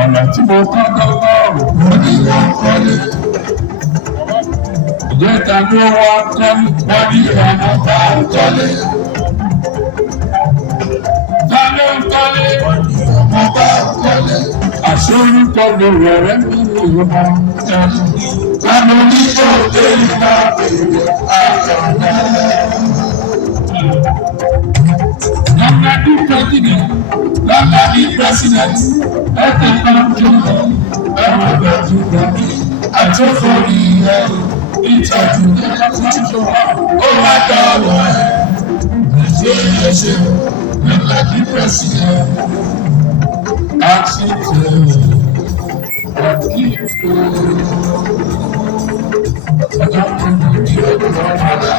Ọ̀nà tí mo kọ́ lọ́wọ́ wọ́n ní wọ́n kọ́lé. Ìjẹta ló wá kọ́lé, wọ́n ní ọmọ bá ń kọ́lé. Ta ló ń kọ́lé? Wọ́n ní ọmọ bá ń kọ́lé. Àṣorúkọ ló rẹ̀ mí ní ọmọ ẹ̀rù. Ta ló ní kó dé ìgbà èrè àjọ̀dá? Lọ́la ní president, lọ́la ní president, ẹ̀kọ́ kan tó lọ, ẹ̀rọ ìgbàjúgbà mi, àtúnfòrí ẹ̀, ìtọ́jú ẹ̀kọ́ ó wá dọ̀wọ́ ẹ̀, ẹ̀ṣẹ̀ lọ́la ní president, àti tẹ̀lé, ọ̀kí ìfẹ́, ọjọ́ kan ní ọdún ọ̀pára,